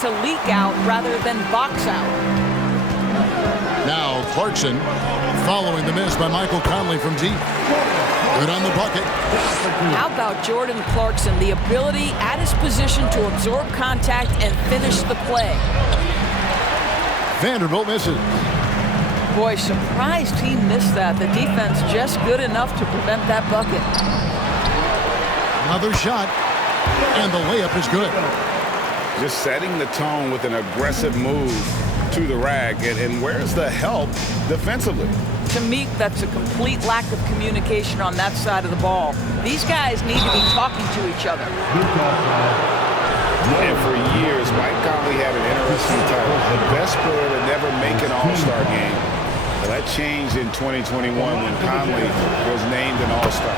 to leak out rather than box out. Now Clarkson following the miss by Michael Conley from deep. Good on the bucket. How about Jordan Clarkson? The ability at his position to absorb contact and finish the play. Vanderbilt misses. Boy, surprised he missed that. The defense just good enough to prevent that bucket. Another shot, and the layup is good. Just setting the tone with an aggressive move to the rack. And where's the help defensively? To me, that's a complete lack of communication on that side of the ball. These guys need to be talking to each other. And for years, Mike Conley had an interesting title. The best player to never make an All-Star game. Well, that changed in 2021 when Conley was named an All-Star.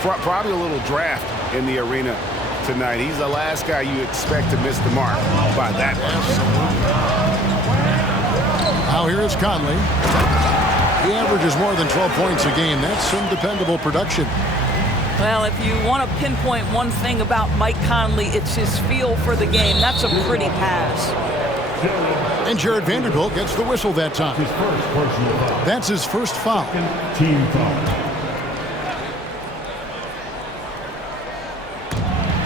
Probably a little draft in the arena tonight. He's the last guy you expect to miss the mark by that much. Now here is Conley. He averages more than 12 points a game. That's some dependable production. Well, if you want to pinpoint one thing about Mike Conley, it's his feel for the game. That's a pretty pass. And Jared Vanderbilt gets the whistle that time. That's his first foul. Team foul.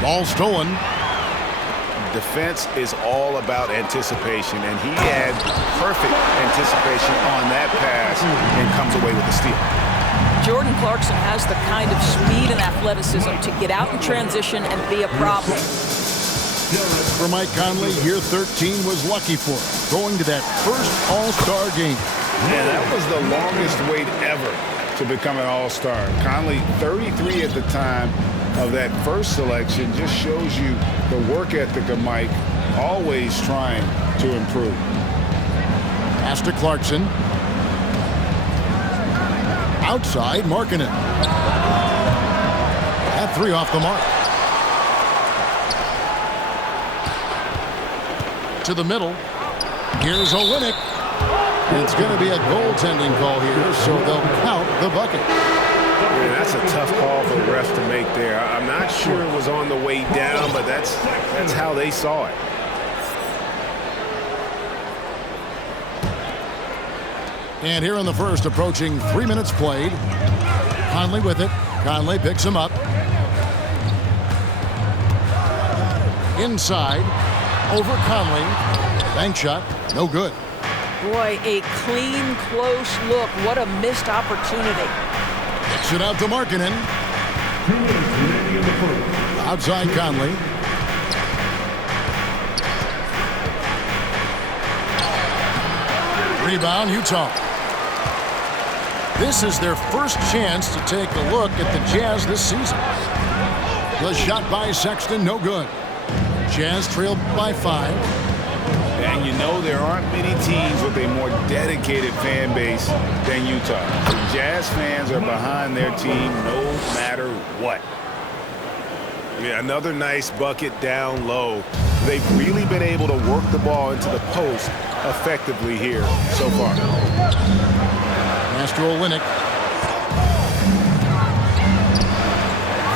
Ball stolen. Defense is all about anticipation, and he had perfect anticipation on that pass and comes away with the steal. Jordan Clarkson has the kind of speed and athleticism to get out in transition and be a problem. For Mike Conley, year 13 was lucky for him, going to that first All-Star game. Yeah, that was the longest wait ever to become an All-Star. Conley, 33 at the time of that first selection, just shows you the work ethic of Mike, always trying to improve. Pass to Clarkson. Outside, Markkanen. At three off the mark. To the middle. Here's Olynyk. It's going to be a goaltending call here, so they'll count the bucket. Yeah, that's a tough call for the refs to make there. I'm not sure it was on the way down, but that's how they saw it. And here in the first, approaching 3 minutes played. Conley with it. Conley picks him up. Inside. Over Conley. Bank shot. No good. Boy, a clean, close look. What a missed opportunity. Kicks it out to Markkanen. Outside Conley. Rebound, Utah. This is their first chance to take a look at the Jazz this season. The shot by Sexton, no good. Jazz trailed by 5. And you know there aren't many teams with a more dedicated fan base than Utah. The Jazz fans are behind their team no matter what. Yeah, another nice bucket down low. They've really been able to work the ball into the post effectively here so far. Master Olynyk.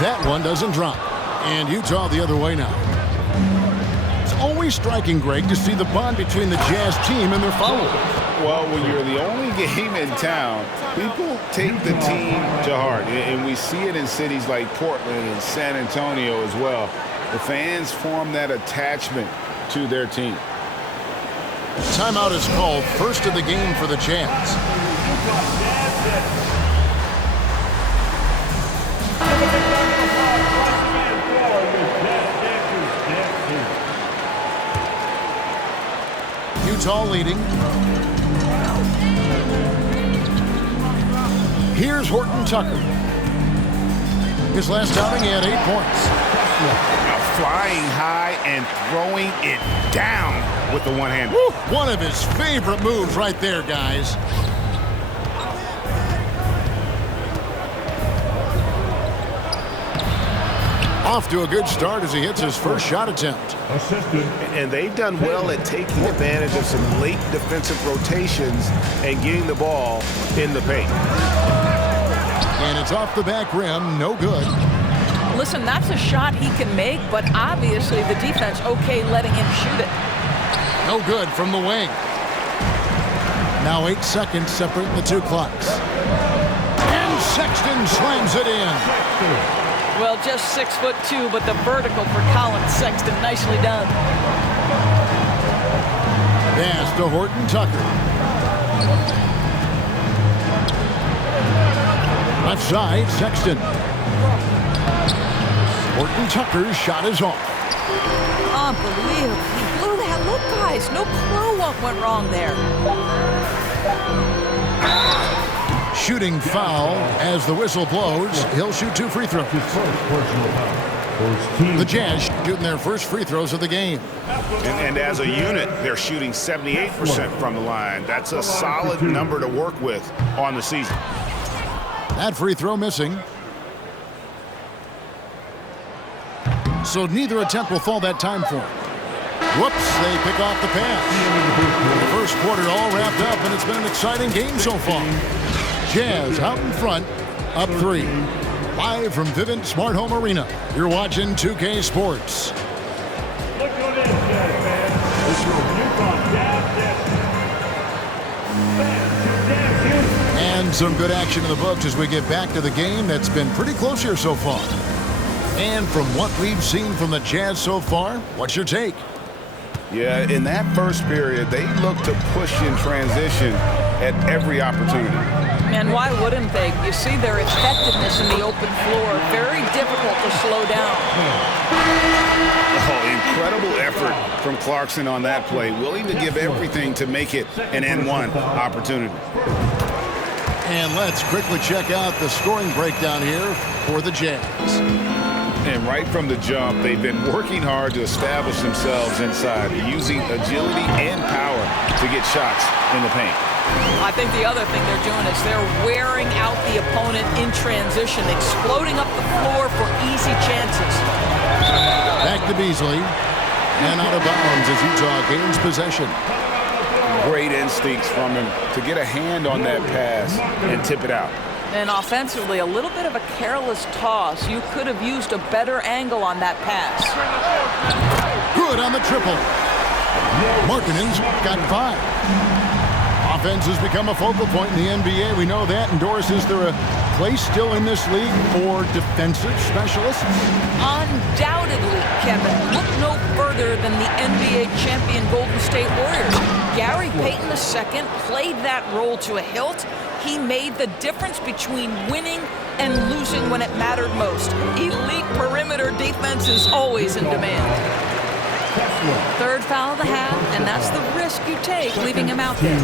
That one doesn't drop. And Utah the other way now. It's always striking, Greg, to see the bond between the Jazz team and their followers. Well, when you're the only game in town, people take the team to heart. And we see it in cities like Portland and San Antonio as well. The fans form that attachment to their team. Timeout is called, first of the game for the Jazz. Utah leading. Here's Horton Tucker. His last outing, he had 8 points. Flying high and throwing it down with the one-hander. One of his favorite moves right there, guys. Off to a good start as he hits his first shot attempt. And they've done well at taking advantage of some late defensive rotations and getting the ball in the paint. And it's off the back rim, no good. Listen, that's a shot he can make, but obviously the defense okay letting him shoot it. No good from the wing. Now 8 seconds separating the two clocks. And Sexton slams it in. Well, just 6'2", but the vertical for Colin Sexton, nicely done. Pass to Horton Tucker. Left side, Sexton. Horton Tucker's shot is off. Unbelievable. He blew that. Look, guys, no clue what went wrong there. Shooting foul as the whistle blows. He'll shoot 2 free throws. The Jazz shooting their first free throws of the game. And as a unit, they're shooting 78% from the line. That's a solid number to work with on the season. That free throw missing. So neither attempt will fall that time for him. Whoops, they pick off the pass. The first quarter all wrapped up, and it's been an exciting game so far. Jazz out in front, up 3. Live from Vivint Smart Home Arena, you're watching 2K Sports. Look at this, man. It's your Utah Jazz. And some good action in the books as we get back to the game that's been pretty close here so far. And from what we've seen from the Jazz so far, what's your take? Yeah, in that first period, they looked to push in transition at every opportunity. And why wouldn't they? You see their effectiveness in the open floor. Very difficult to slow down. Oh, incredible effort from Clarkson on that play. Willing to give everything to make it an N1 opportunity. And let's quickly check out the scoring breakdown here for the Jazz. And right from the jump, they've been working hard to establish themselves inside, using agility and power to get shots in the paint. I think the other thing they're doing is they're wearing out the opponent in transition, exploding up the floor for easy chances. Back to Beasley. And out of bounds as Utah gains possession. Great instincts from him to get a hand on that pass and tip it out. And offensively, a little bit of a careless toss. You could have used a better angle on that pass. Good on the triple. Markkanen's got 5. Offense has become a focal point in the NBA. We know that. And Doris, is there a place still in this league for defensive specialists? Undoubtedly, Kevin. Look no further than the NBA champion Golden State Warriors. Gary Payton II played that role to a hilt. He made the difference between winning and losing when it mattered most. Elite perimeter defense is always in demand. Third foul of the half, and that's the risk you take leaving him out there.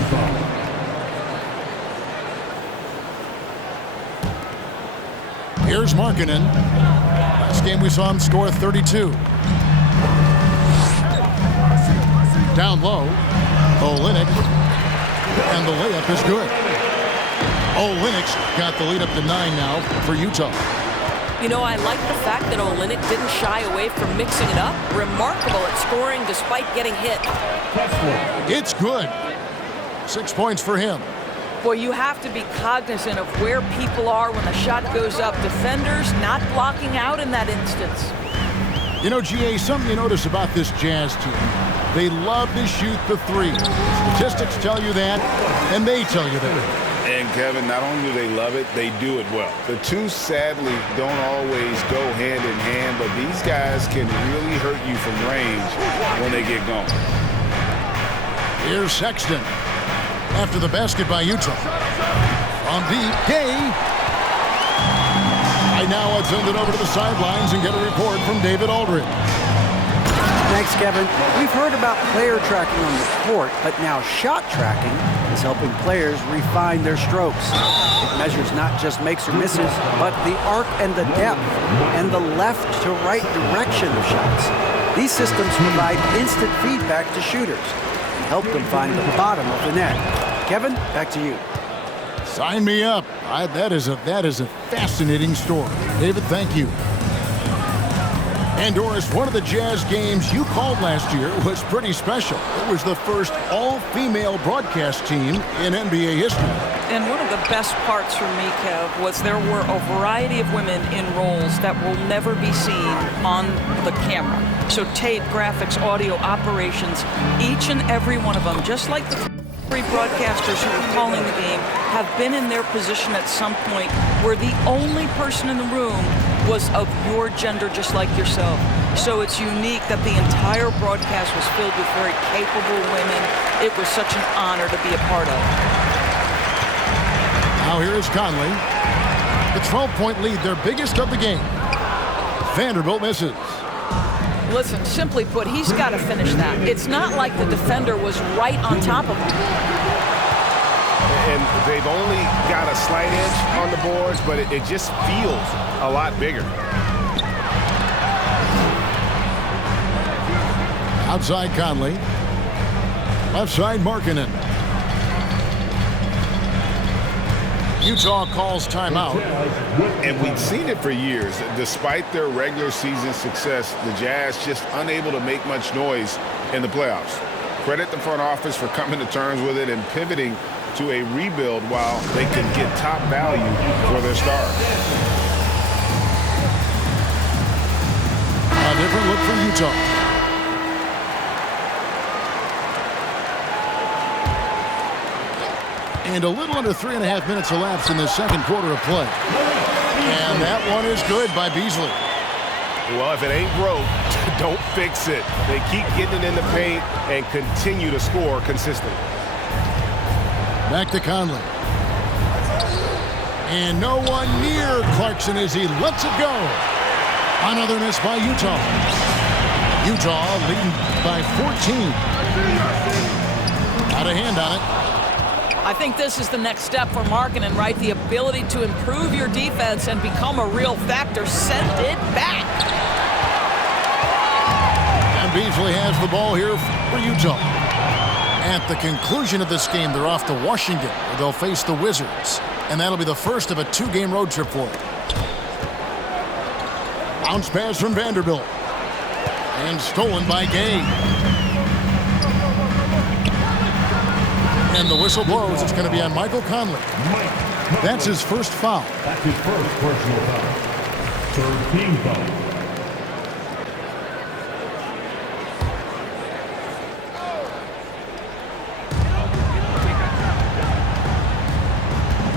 Here's Markkanen. Last game we saw him score 32. Down low, Olynyk, and the layup is good. Olynyk's got the lead up to 9 now for Utah. You know, I like the fact that Olynyk didn't shy away from mixing it up. Remarkable at scoring despite getting hit. It's good. 6 points for him. Boy, you have to be cognizant of where people are when the shot goes up. Defenders not blocking out in that instance. You know, GA, something you notice about this Jazz team, they love to shoot the 3. Statistics tell you that, and they tell you that. And Kevin, not only do they love it, they do it well. The two sadly don't always go hand in hand, but these guys can really hurt you from range when they get going. Here's Sexton. After the basket by Utah. On deep, Gay. I now have send it over to the sidelines and get a report from David Aldridge. Thanks, Kevin. We've heard about player tracking on the court, but now shot tracking is helping players refine their strokes. It measures not just makes or misses, but the arc and the depth, and the left to right direction of shots. These systems provide instant feedback to shooters and help them find the bottom of the net. Kevin, back to you. Sign me up. That is a fascinating story. David, thank you. And Doris, one of the Jazz games you called last year was pretty special. It was the first all-female broadcast team in NBA history. And one of the best parts for me, Kev, was there were a variety of women in roles that will never be seen on the camera. So tape, graphics, audio, operations, each and every one of them, just like the three broadcasters who were calling the game, have been in their position at some point where the only person in the room was of your gender, just like yourself. So it's unique that the entire broadcast was filled with very capable women. It was such an honor to be a part of. Now here is Conley. The 12-point lead, their biggest of the game. Vanderbilt misses. Listen, simply put, he's got to finish that. It's not like the defender was right on top of him. And they've only got a slight edge on the boards, but it just feels a lot bigger. Outside Conley. Left side Markkanen. Utah calls timeout. And we've seen it for years. Despite their regular season success, the Jazz just unable to make much noise in the playoffs. Credit the front office for coming to terms with it and pivoting to a rebuild while they could get top value for their stars. A different look for Utah. And a little under 3.5 minutes elapsed in the second quarter of play. And that one is good by Beasley. Well, if it ain't broke, don't fix it. They keep getting it in the paint and continue to score consistently. Back to Conley. And no one near Clarkson as he lets it go. Another miss by Utah. Utah leading by 14. Got a hand on it. I think this is the next step for Markkanen, right? The ability to improve your defense and become a real factor. Send it back. And Beasley has the ball here for Utah. At the conclusion of this game, they're off to Washington, where they'll face the Wizards. And that'll be the first of a 2-game road trip for them. Bounce pass from Vanderbilt. And stolen by Gay. And the whistle blows. It's going to be on Michael Conley. That's his first foul. That's his first personal foul. Third team foul.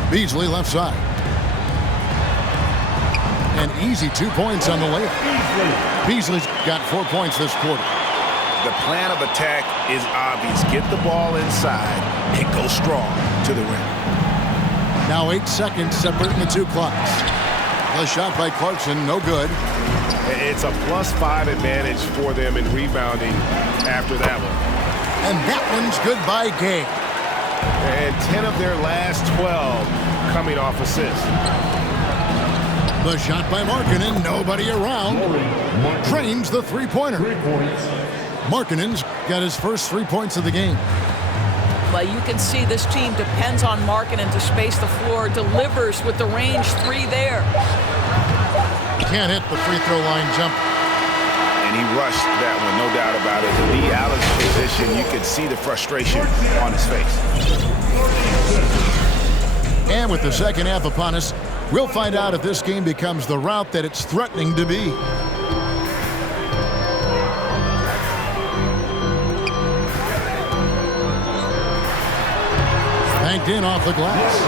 Beasley left side. An easy 2 points on the layup. Beasley's got 4 points this quarter. The plan of attack is obvious. Get the ball inside and go strong to the rim. Now 8 seconds separating the two clocks. The shot by Clarkson, no good. It's a +5 advantage for them in rebounding after that one. And that one's good by Gay. And 10 of their last 12 coming off assists. The shot by Markkanen, nobody around. Drains the three-pointer. 3 points. Markkanen's got his first 3 points of the game. Well, you can see this team depends on Markkanen to space the floor, delivers with the range 3 there. Can't hit the free throw line jump. And he rushed that one, no doubt about it. In Lee Allen's position, you could see the frustration on his face. And with the second half upon us, we'll find out if this game becomes the route that it's threatening to be. Banked in off the glass.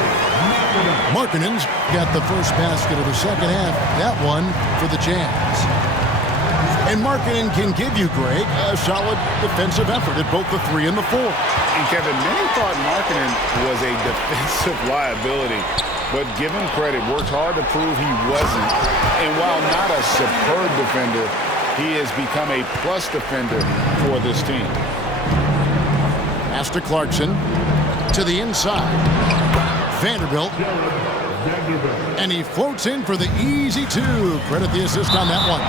Markkanen's got the first basket of the second half. That one for the Jazz. And Markkanen can give you, Greg, a solid defensive effort at both the 3 and the 4. And Kevin, many thought Markkanen was a defensive liability, but give him credit, worked hard to prove he wasn't. And while not a superb defender, he has become a plus defender for this team. Pass to Clarkson. To the inside. Vanderbilt. And he floats in for the easy 2. Credit the assist on that one.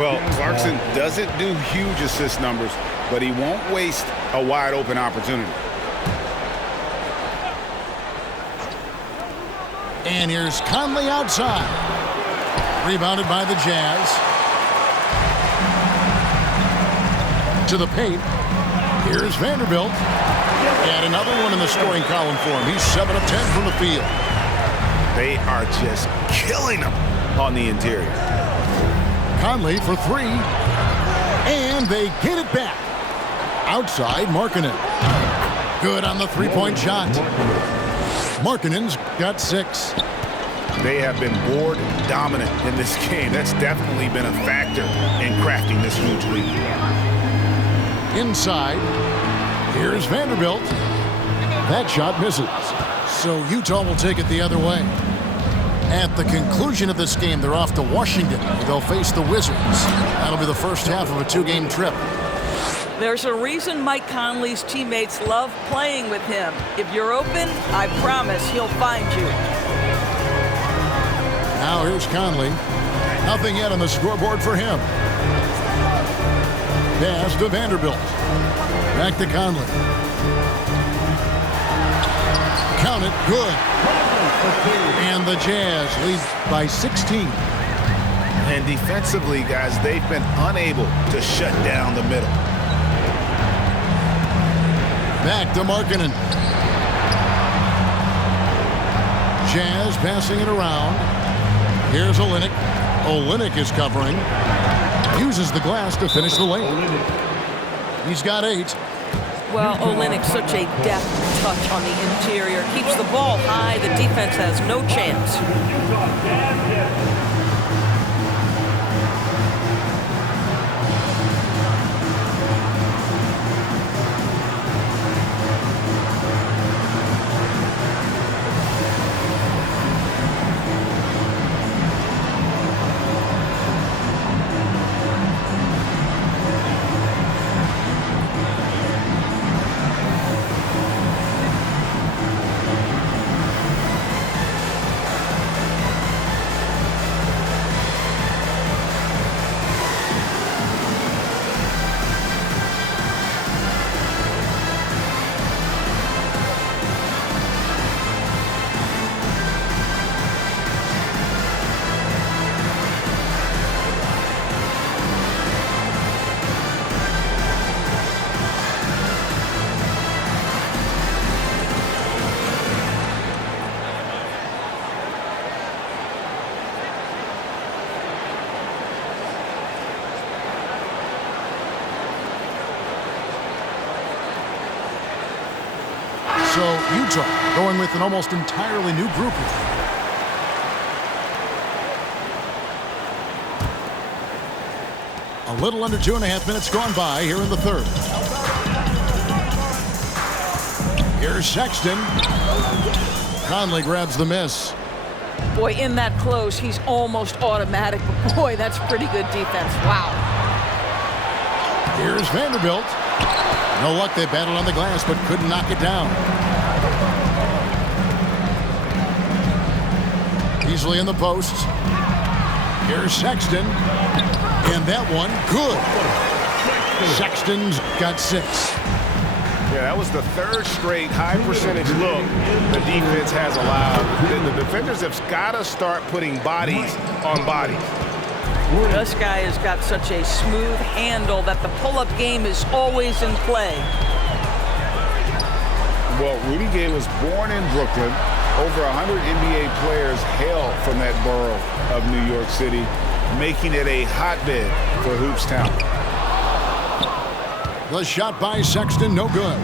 Well, Clarkson doesn't do huge assist numbers, but he won't waste a wide open opportunity. And here's Conley outside. Rebounded by the Jazz. To the paint. Here's Vanderbilt. And another one in the scoring column for him. He's 7 of 10 from the field. They are just killing them on the interior. Conley for 3. And they get it back. Outside, Markkanen. Good on the three-point shot. Markkanen's got 6. They have been board dominant in this game. That's definitely been a factor in crafting this huge lead. Inside, here's Vanderbilt. That shot misses. So Utah will take it the other way. At the conclusion of this game, they're off to Washington. They'll face the Wizards. That'll be the first half of a 2-game trip. There's a reason Mike Conley's teammates love playing with him. If you're open, I promise he'll find you. Now here's Conley. Nothing yet on the scoreboard for him. Pass to Vanderbilt. Back to Conley. Count it. Good. And the Jazz lead by 16. And defensively, guys, they've been unable to shut down the middle. Back to Markkanen. Jazz passing it around. Here's Olynyk. Olynyk is covering. Uses the glass to finish the lane. He's got 8. Well, Olynyk's such a deft touch on the interior. Keeps the ball high. The defense has no chance. So Utah going with an almost entirely new grouping. A little under 2.5 minutes gone by here in the third. Here's Sexton. Conley grabs the miss. Boy, in that close, he's almost automatic. But boy, that's pretty good defense. Wow. Here's Vanderbilt. No luck, they battled on the glass, but couldn't knock it down. Easily in the post. Here's Sexton. And that one, good. Sexton's got 6. Yeah, that was the third straight high percentage look the defense has allowed. The defenders have got to start putting bodies on bodies. This guy has got such a smooth handle that the pull-up game is always in play. Well, Rudy Gay was born in Brooklyn. Over 100 NBA players hail from that borough of New York City, making it a hotbed for hoops town. The shot by Sexton, no good.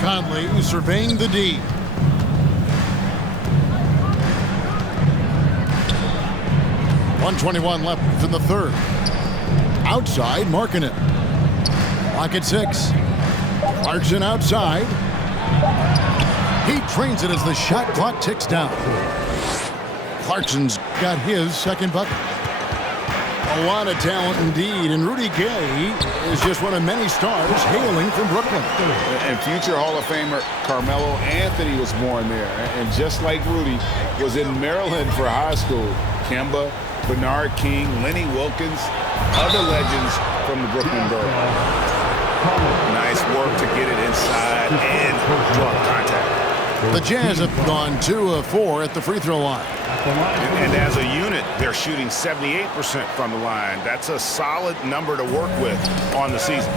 Conley surveying the D. .121 left in the third. Outside, Markkanen. Lock at 6. Clarkson outside. He trains it as the shot clock ticks down. Clarkson's got his second bucket. A lot of talent indeed, and Rudy Gay is just one of many stars hailing from Brooklyn. And future Hall of Famer Carmelo Anthony was born there. And just like Rudy, was in Maryland for high school. Kemba, Bernard King, Lenny Wilkins, other legends from the Brooklyn borough. Nice work to get it inside and draw contact. The Jazz have gone 2 of 4 at the free throw line. And as a unit, they're shooting 78% from the line. That's a solid number to work with on the season.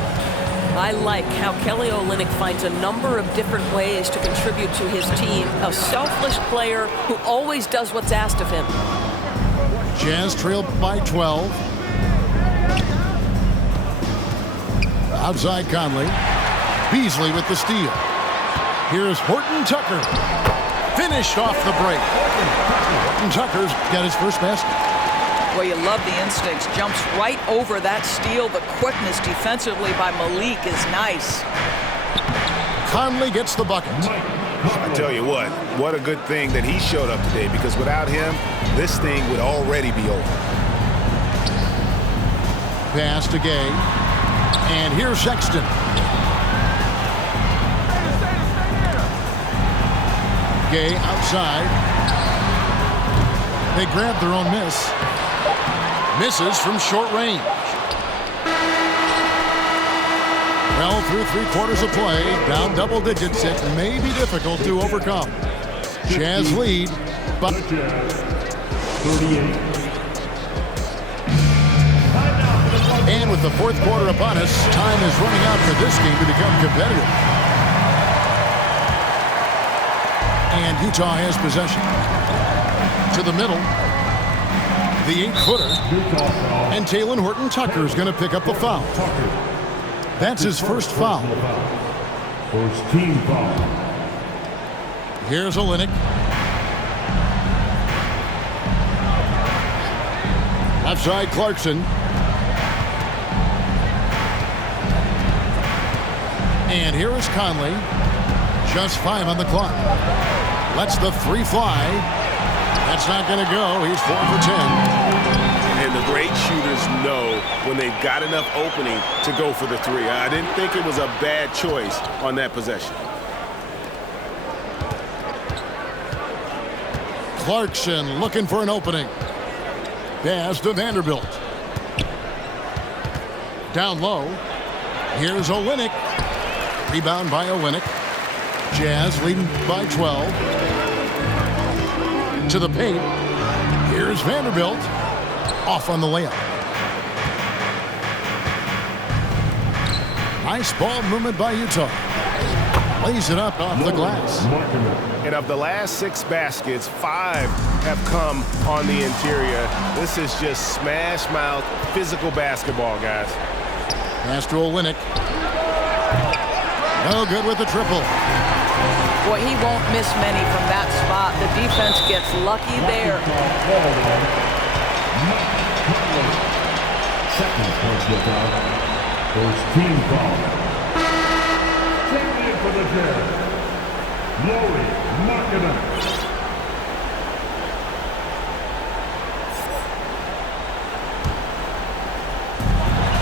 I like how Kelly Olynyk finds a number of different ways to contribute to his team. A selfless player who always does what's asked of him. Jazz trail by 12. Outside Conley. Beasley with the steal. Here's Horton Tucker. Finished off the break. Horton Tucker's got his first basket. Well, you love the instincts. Jumps right over that steal. The quickness defensively by Malik is nice. Conley gets the bucket. I tell you what a good thing that he showed up today, because without him, this thing would already be over. Pass to Gay. And here's Sexton. Gay outside. They grab their own miss. Misses from short range. Well, through 3/4 of play, down double digits, it may be difficult to overcome. Jazz lead, but 38. and with the fourth quarter upon us, time is running out for this game to become competitive. And Utah has possession. To the middle. The 8-footer. And Talen Horton Tucker is going to pick up a foul. That's his first foul. First team foul. Here's Olynyk. Left side Clarkson. And here is Conley. Just 5 on the clock. Lets the 3 fly. That's not going to go. He's 4 for 10. And the great shooters know when they've got enough opening to go for the 3. I didn't think it was a bad choice on that possession. Clarkson looking for an opening. Pass to Vanderbilt. Down low. Here's Olynyk. Rebound by Olynyk. Jazz leading by 12. To the paint. Here's Vanderbilt. Off on the layup. Nice ball movement by Utah. Lays it up off the glass. And of the last 6 baskets, 5 have come on the interior. This is just smash mouth physical basketball, guys. Pass to Olynyk. No good with the triple. Boy, he won't miss many from that spot. The defense gets lucky there. Second personal foul. First team foul. Checking in for the Jazz. Lauri Markkanen.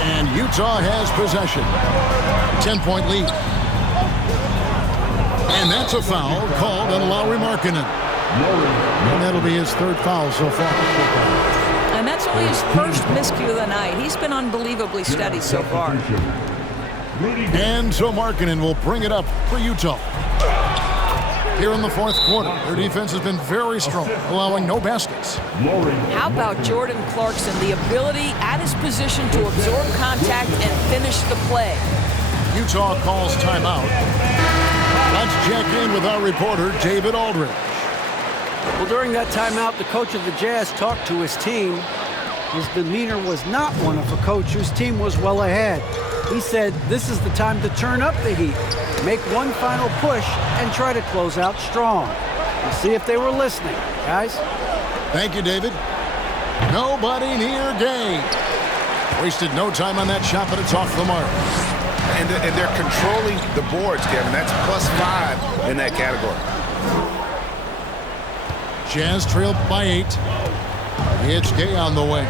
And Utah has possession. 10-point lead. And that's a foul called on Lauri Markkanen. And that'll be his 3rd foul so far. And that's only his first miscue of the night. He's been unbelievably steady so far. And so Markkanen will bring it up for Utah. Here in the 4th quarter, their defense has been very strong, allowing no baskets. How about Jordan Clarkson? The ability at his position to absorb contact and finish the play. Utah calls timeout. Let's check in with our reporter, David Aldridge. Well, during that timeout, the coach of the Jazz talked to his team. His demeanor was not one of a coach whose team was well ahead. He said this is the time to turn up the heat, make one final push, and try to close out strong. We'll see if they were listening, guys. Thank you, David. Nobody near Gay. Wasted no time on that shot, but it's off the mark. And they're controlling the boards, Kevin. That's +5 in that category. Jazz trailed by 8. It's Gay on the way.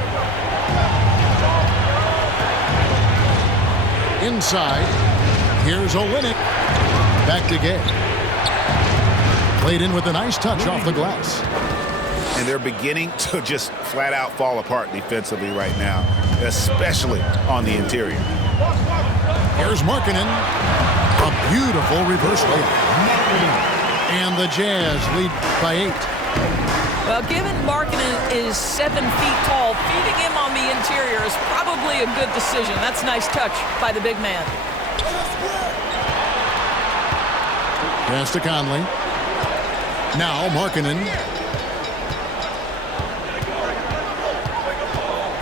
Inside. Here's Olynyk. Back to Gay. Played in with a nice touch off the glass. And they're beginning to just flat out fall apart defensively right now, especially on the interior. Here's Markkanen. A beautiful reverse layup. And the Jazz lead by 8. Well, given Markkanen is 7 feet tall, feeding him on the interior is probably a good decision. That's a nice touch by the big man. Pass to Conley. Now Markkanen.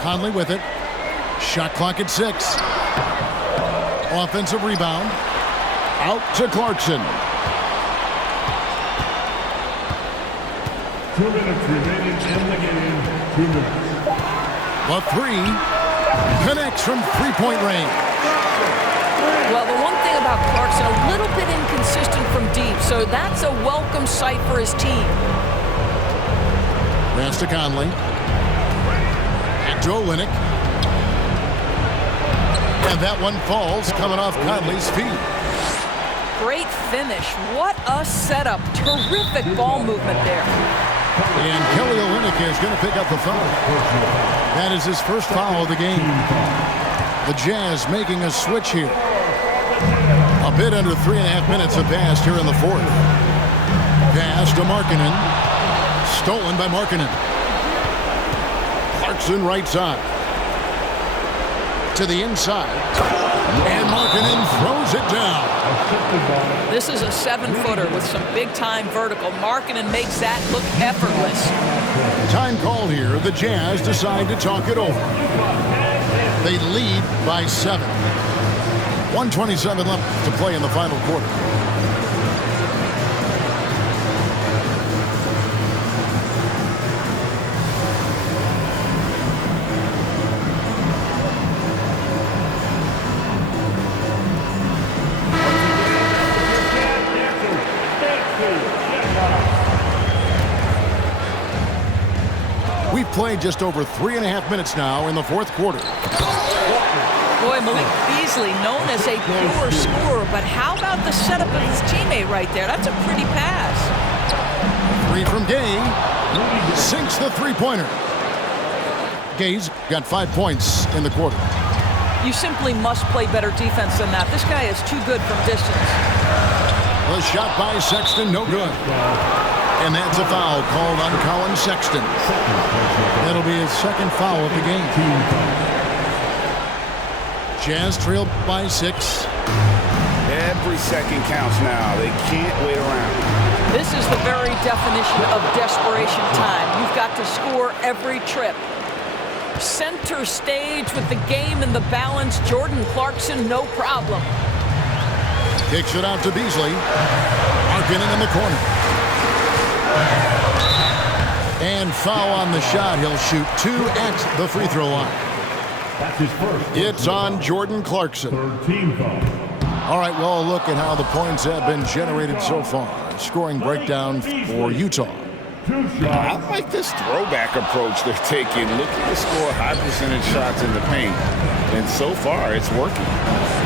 Conley with it. Shot clock at 6. Offensive rebound. Out to Clarkson. 2 minutes remaining in the game. 2 minutes. The 3 connects from three-point range. Well, the one thing about Clarkson, a little bit inconsistent from deep, so that's a welcome sight for his team. Pass to Conley. And to Olynyk. And that one falls, coming off Conley's feet. Great finish. What a setup. Terrific ball movement there. And Kelly Olynyk is going to pick up the foul. That is his first foul of the game. The Jazz making a switch here. A bit under 3.5 minutes have passed here in the fourth. Pass to Markkanen. Stolen by Markkanen. Clarkson right side. To the inside. And Markkanen throws it down. This is a 7-footer with some big-time vertical. Markkanen makes that look effortless. Time called here. The Jazz decide to talk it over. They lead by 7. 1:27 left to play in the final quarter. We've played just over 3.5 minutes now in the fourth quarter. Boy, Malik Beasley, known as a pure scorer, but how about the setup of his teammate right there? That's a pretty pass. 3 from Gay. Sinks the three-pointer. Gay's got 5 points in the quarter. You simply must play better defense than that. This guy is too good from distance. The shot by Sexton, no good. And that's a foul called on Colin Sexton. That'll be his second foul of the game. Jazz trailed by 6. Every second counts now. They can't wait around. This is the very definition of desperation time. You've got to score every trip. Center stage with the game in the balance. Jordan Clarkson, no problem. Kicks it out to Beasley. Markkanen in the corner. And foul on the shot. He'll shoot 2 at the free throw line. That's his first. It's on Jordan Clarkson. 3rd team foul. All right, well, look at how the points have been generated so far. Scoring breakdown for Utah. 2 I shots. like this throwback approach they're taking, looking to score high percentage shots in the paint. And so far, it's working.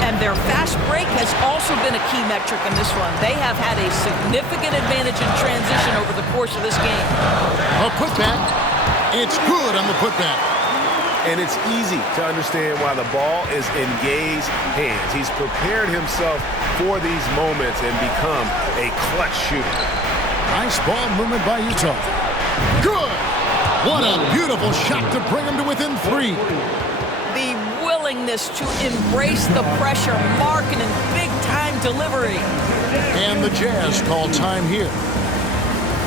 And their fast break has also been a key metric in this one. They have had a significant advantage in transition over the course of this game. A putback. It's good on the putback. And it's easy to understand why the ball is in Gay's hands. He's prepared himself for these moments and become a clutch shooter. Nice ball movement by Utah. Good. What a beautiful shot to bring him to within 3. The willingness to embrace the pressure, Markkanen, big-time delivery. And the Jazz call time here.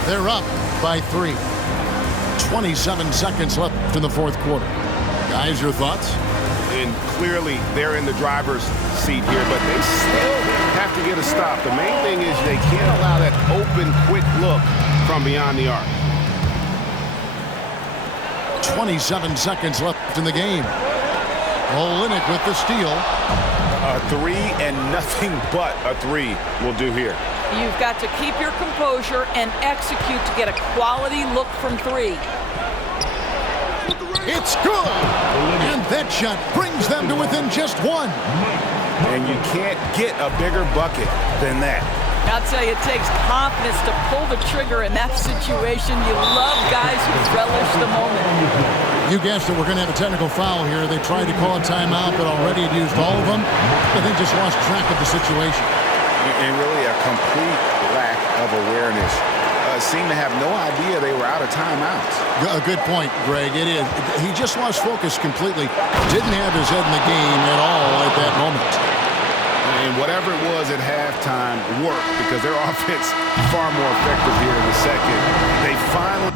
They're up by 3. 27 seconds left in the fourth quarter. Guys, your thoughts? And clearly, they're in the driver's seat here, but they still have to get a stop. The main thing is they can't allow that open, quick look from beyond the arc. 27 seconds left in the game. Olynyk with the steal. A 3 and nothing but a 3 will do here. You've got to keep your composure and execute to get a quality look from 3. It's good. And that shot brings them to within just 1. And you can't get a bigger bucket than that. I'll tell you, it takes confidence to pull the trigger in that situation. You love guys who relish the moment. You guessed it, we're going to have a technical foul here. They tried to call a timeout, but already had used all of them. But they just lost track of the situation. And really a complete lack of awareness. Seemed to have no idea they were out of timeouts. A good point, Greg. It is. He just lost focus completely. Didn't have his head in the game at all at that moment. And whatever it was at halftime worked because their offense far more effective here in the second. They finally...